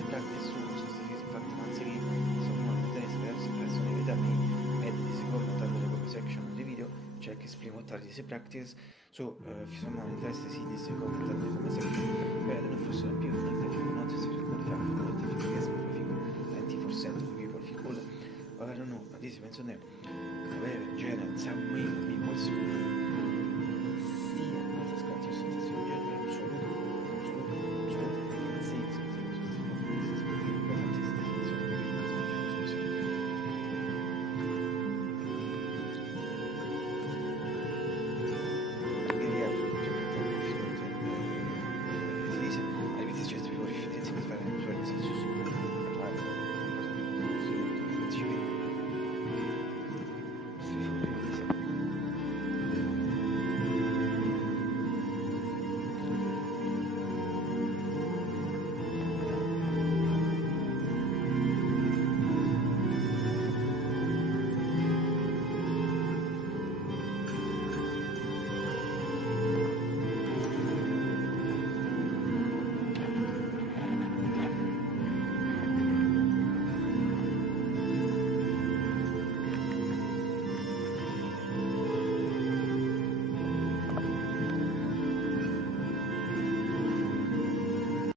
si practice su infatti anziché sono diverse persone che da me e di secondo tanto come section di video c'è che esprimo tardi si practice su sono test si di secondo tanto come section per non fosse più notifico not si qualifica notifico che significa 24/7 people fi cool ora non ho di si menzione avere genere some